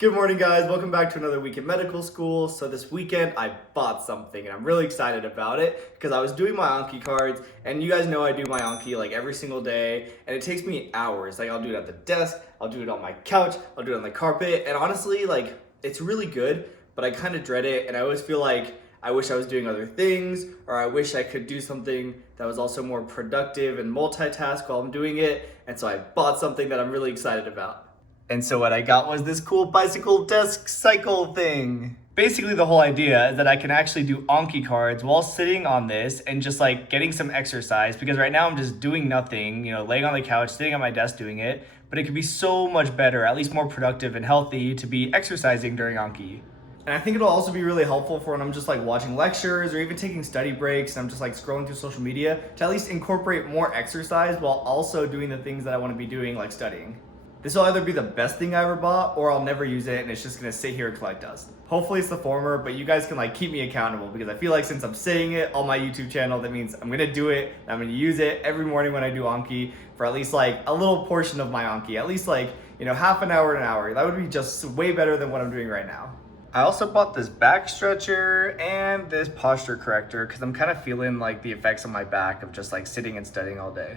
Good morning, guys. Welcome back to another week in medical school. So this weekend I bought something and I'm really excited about it because I was doing my Anki cards, and you guys know I do my Anki like every single day and it takes me hours. Like I'll do it at the desk, I'll do it on my couch, I'll do it on the carpet, and honestly like it's really good, but I kind of dread it and I always feel like I wish I was doing other things, or I wish I could do something that was also more productive and multitask while I'm doing it. And so I bought something that I'm really excited about. And so what I got was this cool bicycle desk cycle thing. Basically the whole idea is that I can actually do Anki cards while sitting on this and just like getting some exercise, because right now I'm just doing nothing, laying on the couch, sitting at my desk doing it, but it could be so much better, at least more productive and healthy, to be exercising during Anki. And I think it'll also be really helpful for when I'm just like watching lectures or even taking study breaks and I'm just like scrolling through social media, to at least incorporate more exercise while also doing the things that I want to be doing, like studying. This will either be the best thing I ever bought, or I'll never use it and it's just gonna sit here and collect dust. Hopefully it's the former, but you guys can like keep me accountable, because I feel like since I'm saying it on my YouTube channel, that means I'm gonna do it and I'm gonna use it every morning when I do Anki for at least like a little portion of my Anki, at least like, half an hour to an hour. That would be just way better than what I'm doing right now. I also bought this back stretcher and this posture corrector because I'm kind of feeling like the effects on my back of just like sitting and studying all day.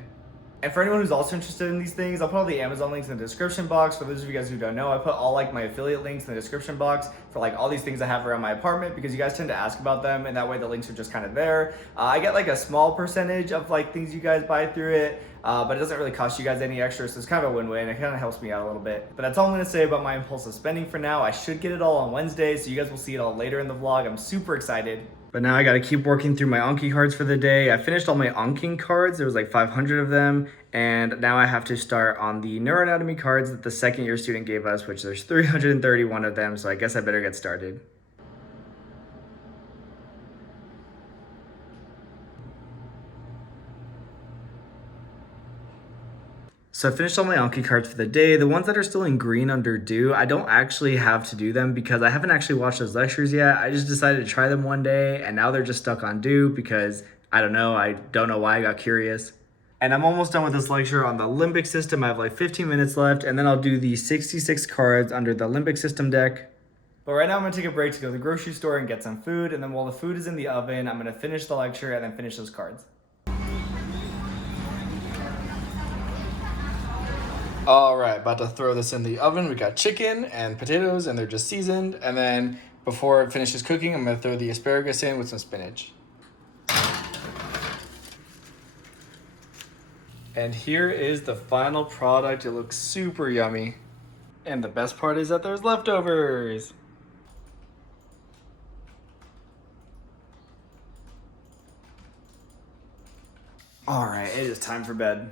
And for anyone who's also interested in these things, I'll put all the Amazon links in the description box. For those of you guys who don't know, I put all like my affiliate links in the description box for like all these things I have around my apartment, because you guys tend to ask about them, and that way the links are just kind of there. I get like a small percentage of like things you guys buy through it, but it doesn't really cost you guys any extra, so it's kind of a win-win. It kind of helps me out a little bit. But that's all I'm gonna say about my impulsive spending for now. I should get it all on Wednesday, so you guys will see it all later in the vlog. I'm super excited. But now I gotta keep working through my Anki cards for the day. I finished all my Anki cards. There was like 500 of them. And now I have to start on the neuroanatomy cards that the second year student gave us, which there's 331 of them. So I guess I better get started. So I finished all my Anki cards for the day. The ones that are still in green under due, I don't actually have to do them because I haven't actually watched those lectures yet. I just decided to try them one day, and now they're just stuck on due because I don't know why I got curious. And I'm almost done with this lecture on the limbic system. I have like 15 minutes left, and then I'll do the 66 cards under the limbic system deck. But right now I'm gonna take a break to go to the grocery store and get some food, and then while the food is in the oven, I'm gonna finish the lecture and then finish those cards. All right, about to throw this in the oven. We got chicken and potatoes, and they're just seasoned. And then before it finishes cooking, I'm gonna throw the asparagus in with some spinach. And here is the final product. It looks super yummy. And the best part is that there's leftovers. All right, it is time for bed.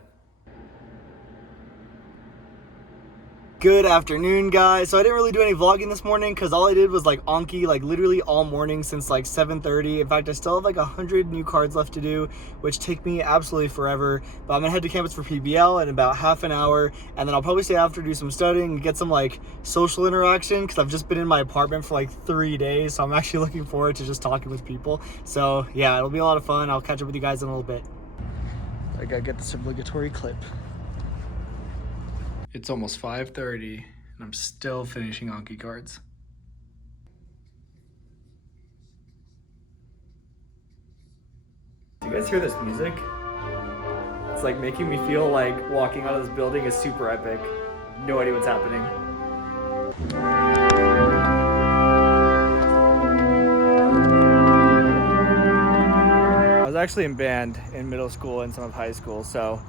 Good afternoon, guys. So I didn't really do any vlogging this morning because all I did was like Anki, like literally all morning since like 7:30. In fact, I still have like 100 new cards left to do, which take me absolutely forever. But I'm gonna head to campus for PBL in about half an hour, and then I'll probably stay after, do some studying, and get some like social interaction, because I've just been in my apartment for like 3 days. So I'm actually looking forward to just talking with people. So yeah, it'll be a lot of fun. I'll catch up with you guys in a little bit. I gotta get this obligatory clip. It's almost 5:30 and I'm still finishing Anki cards. Do you guys hear this music? It's like making me feel like walking out of this building is super epic. No idea what's happening. I was actually in band in middle school and some of high school, so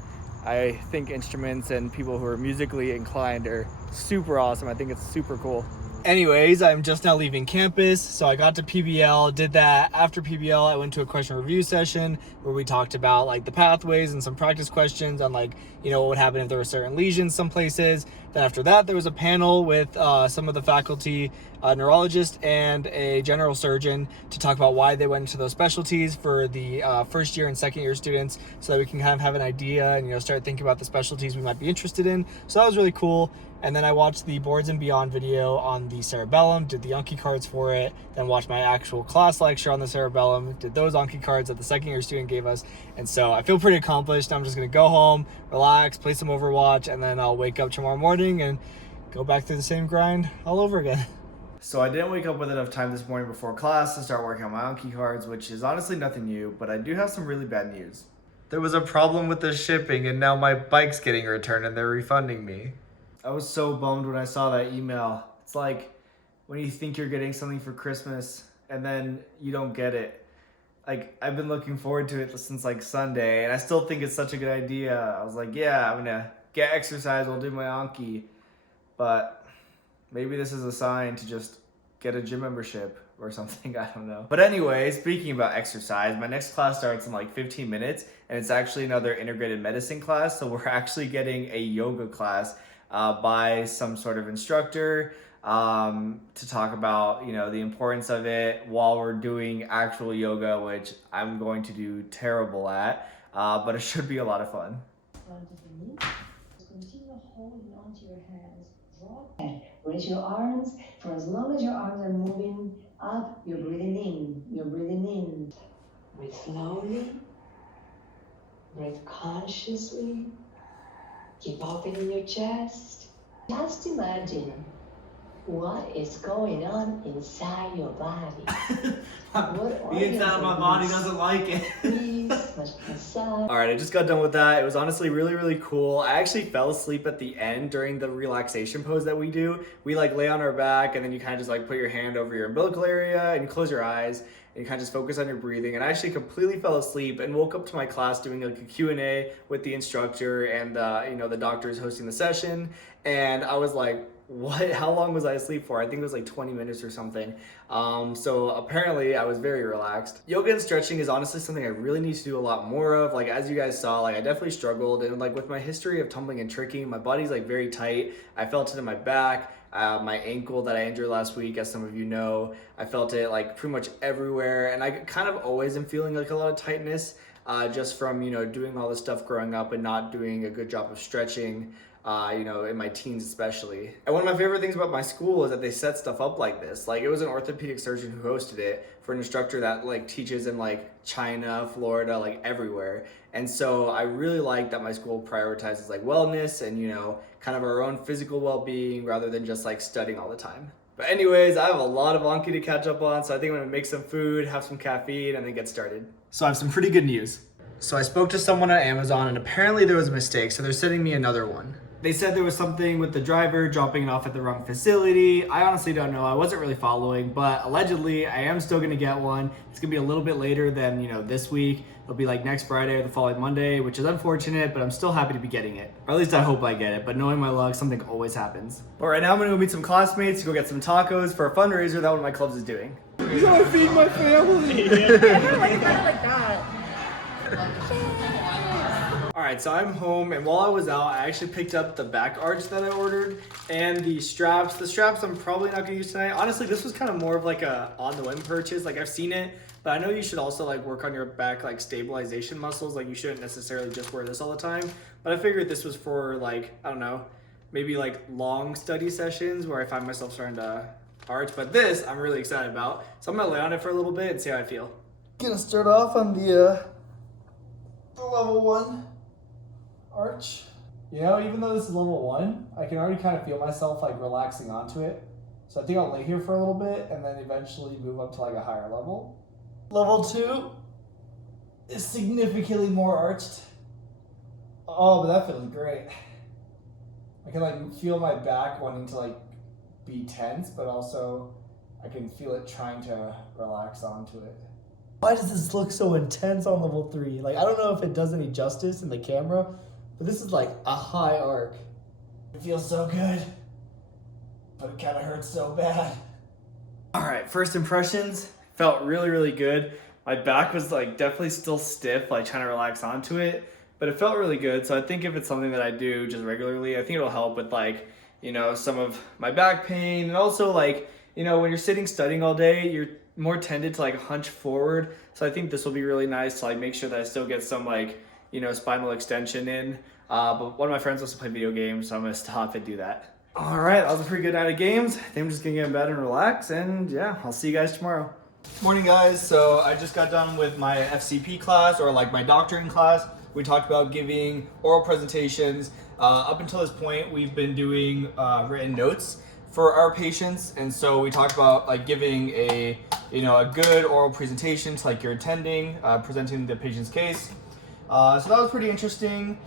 I think instruments and people who are musically inclined are super awesome. I think it's super cool. Anyways, I'm just now leaving campus. So I got to PBL, did that. After PBL, I went to a question review session where we talked about like the pathways and some practice questions on like, what would happen if there were certain lesions some places. Then after that, there was a panel with some of the faculty, a neurologist and a general surgeon, to talk about why they went into those specialties for the first year and second year students, so that we can kind of have an idea and start thinking about the specialties we might be interested in. So that was really cool. And then I watched the Boards and Beyond video on the cerebellum, did the Anki cards for it, then watched my actual class lecture on the cerebellum, did those Anki cards that the second year student gave us. And so I feel pretty accomplished. I'm just gonna go home, relax, play some Overwatch, and then I'll wake up tomorrow morning and go back through the same grind all over again. So I didn't wake up with enough time this morning before class to start working on my Anki cards, which is honestly nothing new, but I do have some really bad news. There was a problem with the shipping and now my bike's getting returned and they're refunding me. I was so bummed when I saw that email. It's like when you think you're getting something for Christmas and then you don't get it. Like, I've been looking forward to it since like Sunday and I still think it's such a good idea. I was like, yeah, I'm gonna get exercise while doing my Anki, but maybe this is a sign to just get a gym membership or something, I don't know. But anyway, speaking about exercise, my next class starts in like 15 minutes and it's actually another integrated medicine class. So we're actually getting a yoga class by some sort of instructor to talk about, you know, the importance of it while we're doing actual yoga, which I'm going to do terrible at, but it should be a lot of fun. Continue holding onto your hands. Raise your arms. For as long as your arms are moving up, you're breathing in. You're breathing in. Breathe slowly. Breathe consciously. Keep opening your chest. Just imagine what is going on inside your body. The inside of my body doesn't like it. Alright, I just got done with that. It was honestly really, really cool. I actually fell asleep at the end during the relaxation pose that we do. We like lay on our back and then you kind of just like put your hand over your umbilical area and you close your eyes and you kind of just focus on your breathing. And I actually completely fell asleep and woke up to my class doing like a Q&A with the instructor and you know, the doctor is hosting the session. And I was like, what? How long was I asleep for? I think it was like 20 minutes or something. So apparently I was very relaxed. Yoga and stretching is honestly something I really need to do a lot more of. Like, as you guys saw, like I definitely struggled, and like with my history of tumbling and tricking, my body's like very tight. I felt it in my back, my ankle that I injured last week, as some of you know. I felt it like pretty much everywhere, and I kind of always am feeling like a lot of tightness just from, you know, doing all this stuff growing up and not doing a good job of stretching. You know, in my teens especially. And one of my favorite things about my school is that they set stuff up like this. Like, it was an orthopedic surgeon who hosted it for an instructor that like teaches in like China, Florida, like everywhere. And so I really like that my school prioritizes like wellness and, you know, kind of our own physical well-being rather than just like studying all the time. But anyways, I have a lot of Anki to catch up on, so I think I'm gonna make some food, have some caffeine, and then get started. So I have some pretty good news. So I spoke to someone at Amazon and apparently there was a mistake, so they're sending me another one. They said there was something with the driver dropping it off at the wrong facility. I honestly don't know. I wasn't really following, but allegedly I am still gonna get one. It's gonna be a little bit later than, you know, this week. It'll be like next Friday or the following Monday, which is unfortunate, but I'm still happy to be getting it. Or at least I hope I get it, but knowing my luck, something always happens. But right now I'm gonna go meet some classmates to go get some tacos for a fundraiser that one of my clubs is doing. You gotta feed my family. Never like that. Alright, so I'm home, and while I was out, I actually picked up the back arch that I ordered and the straps. The straps I'm probably not gonna use tonight. Honestly, this was kind of more of like a on-the-whim purchase. Like, I've seen it, but I know you should also like work on your back like stabilization muscles. Like, you shouldn't necessarily just wear this all the time. But I figured this was for like, I don't know, maybe like long study sessions where I find myself starting to arch. But this, I'm really excited about. So I'm gonna lay on it for a little bit and see how I feel. Gonna start off on the level 1 arch. You know, even though this is level 1, I can already kind of feel myself like relaxing onto it. So I think I'll lay here for a little bit and then eventually move up to like a higher level. Level 2 is significantly more arched. Oh, but that feels great. I can like feel my back wanting to like be tense, but also I can feel it trying to relax onto it. Why does this look so intense on level 3? Like, I don't know if it does any justice in the camera, but this is like a high arc. It feels so good, but it kind of hurts so bad. All right, first impressions, felt really, really good. My back was like definitely still stiff, like trying to relax onto it, but it felt really good. So I think if it's something that I do just regularly, I think it'll help with like, you know, some of my back pain. And also like, you know, when you're sitting studying all day, you're more tended to like hunch forward. So I think this will be really nice to like make sure that I still get some like, you know, spinal extension in. But one of my friends wants to play video games, so I'm gonna stop and do that. All right, that was a pretty good night of games. I think I'm just gonna get in bed and relax, and yeah, I'll see you guys tomorrow. Morning, guys. So I just got done with my FCP class, or like my doctoring class. We talked about giving oral presentations Up until this point, we've been doing written notes for our patients, and so we talked about like giving a good oral presentation to like your attending, presenting the patient's case. So that was pretty interesting.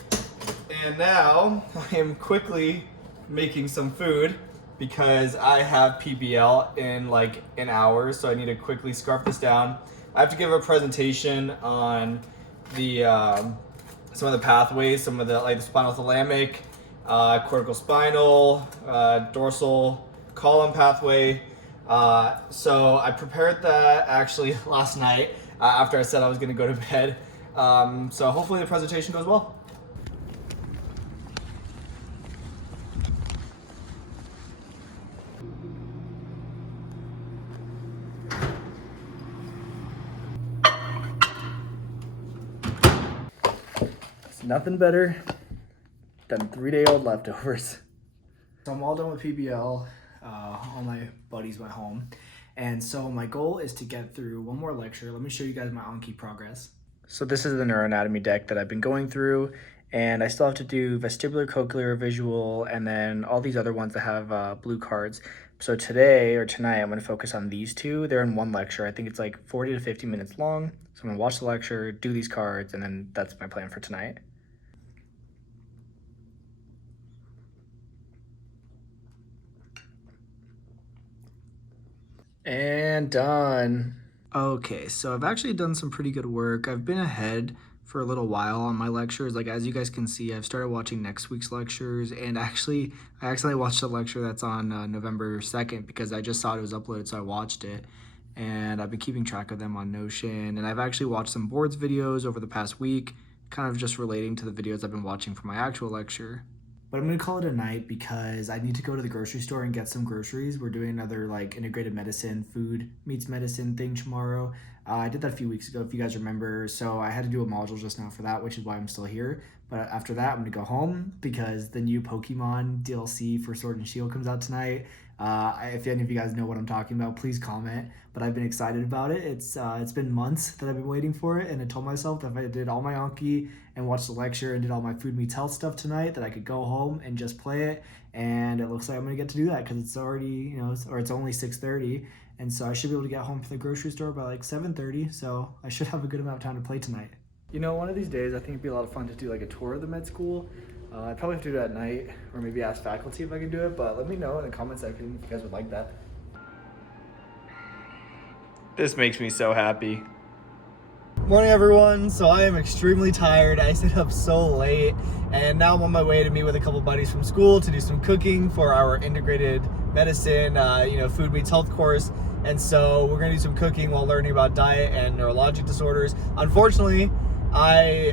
And now I am quickly making some food because I have PBL in like an hour, so I need to quickly scarf this down. I have to give a presentation on the some of the pathways, some of the like the spinal thalamic, cortical spinal, dorsal column pathway. So I prepared that actually last night after I said I was going to go to bed. So hopefully the presentation goes well. It's nothing better than 3-day-old leftovers. So I'm all done with PBL. All my buddies went home. And so my goal is to get through one more lecture. Let me show you guys my Anki progress. So this is the neuroanatomy deck that I've been going through, and I still have to do vestibular, cochlear, visual, and then all these other ones that have blue cards. So today or tonight, I'm going to focus on these two. They're in one lecture. I think it's like 40 to 50 minutes long. So I'm going to watch the lecture, do these cards, and then that's my plan for tonight. And done. Okay, so I've actually done some pretty good work. I've been ahead for a little while on my lectures. Like, as you guys can see, I've started watching next week's lectures, and actually, I accidentally watched a lecture that's on November 2nd because I just saw it was uploaded, so I watched it. And I've been keeping track of them on Notion, and I've actually watched some boards videos over the past week, kind of just relating to the videos I've been watching for my actual lecture. But I'm gonna call it a night because I need to go to the grocery store and get some groceries. We're doing another like integrated medicine, food meets medicine thing tomorrow. I did that a few weeks ago, if you guys remember. So I had to do a module just now for that, which is why I'm still here. But after that, I'm gonna go home because the new Pokemon DLC for Sword and Shield comes out tonight. If any of you guys know what I'm talking about, please comment. But I've been excited about it. It's been months that I've been waiting for it, and I told myself that if I did all my Anki and watched the lecture and did all my Food Meets Health stuff tonight, that I could go home and just play it. And it looks like I'm gonna get to do that because it's already, it's only 6:30, and so I should be able to get home from the grocery store by like 7:30. So I should have a good amount of time to play tonight. One of these days, I think it'd be a lot of fun to do like a tour of the med school. I'd probably have to do it at night, or maybe ask faculty if I can do it, but let me know in the comment section if you guys would like that. This makes me so happy. Morning everyone, so I am extremely tired. I stayed up so late, and now I'm on my way to meet with a couple buddies from school to do some cooking for our integrated medicine, food meets health course. And so we're gonna do some cooking while learning about diet and neurologic disorders. Unfortunately, I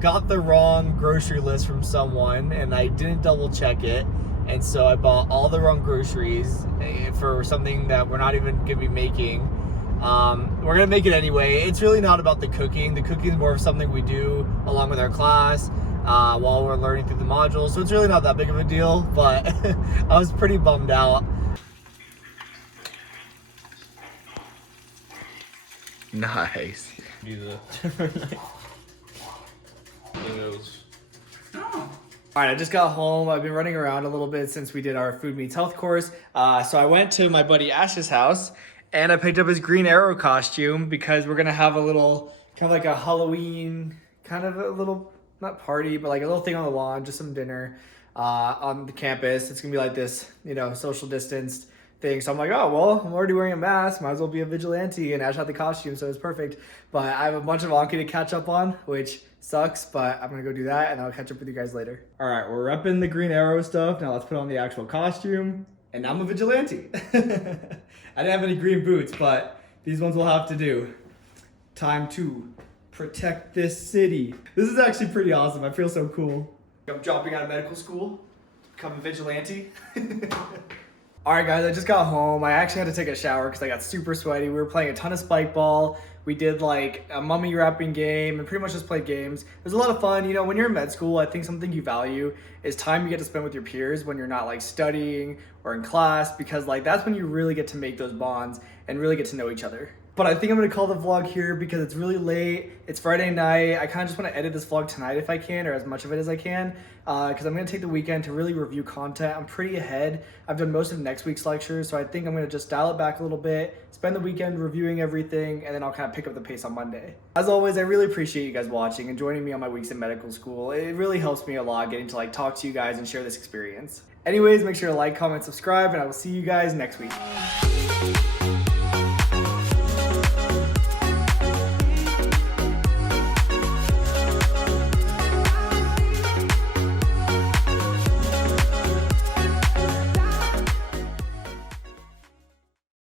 got the wrong grocery list from someone and I didn't double check it. And so I bought all the wrong groceries for something that we're not even gonna be making. We're gonna make it anyway. It's really not about the cooking. The cooking is more of something we do along with our class while we're learning through the modules. So it's really not that big of a deal, but I was pretty bummed out. Nice. All right, I just got home. I've been running around a little bit since we did our Food Meets Health course. So I went to my buddy Ash's house and I picked up his Green Arrow costume because we're gonna have a little, kind of like a Halloween, kind of a little, not party, but like a little thing on the lawn, just some dinner on the campus. It's gonna be like this, social distanced thing. So I'm like, oh, well, I'm already wearing a mask. Might as well be a vigilante. And Ash had the costume, so it's perfect. But I have a bunch of Anki to catch up on, which sucks, but I'm gonna go do that and I'll catch up with you guys later. All right, we're repping the Green Arrow stuff. Now let's put on the actual costume. And now I'm a vigilante. I didn't have any green boots, but these ones will have to do. Time to protect this city. This is actually pretty awesome. I feel so cool. I'm dropping out of medical school to become a vigilante. All right, guys, I just got home. I actually had to take a shower because I got super sweaty. We were playing a ton of spike ball. We did like a mummy wrapping game and pretty much just played games. It was a lot of fun. When you're in med school, I think something you value is time you get to spend with your peers when you're not like studying or in class, because like that's when you really get to make those bonds and really get to know each other. But I think I'm gonna call the vlog here because it's really late. It's Friday night. I kind of just want to edit this vlog tonight if I can, or as much of it as I can, because I'm gonna take the weekend to really review content. I'm pretty ahead. I've done most of next week's lectures, so I think I'm gonna just dial it back a little bit, spend the weekend reviewing everything, and then I'll kind of pick up the pace on Monday. As always, I really appreciate you guys watching and joining me on my weeks in medical school. It really helps me a lot getting to like talk to you guys and share this experience. Anyways, make sure to like, comment, subscribe, and I will see you guys next week.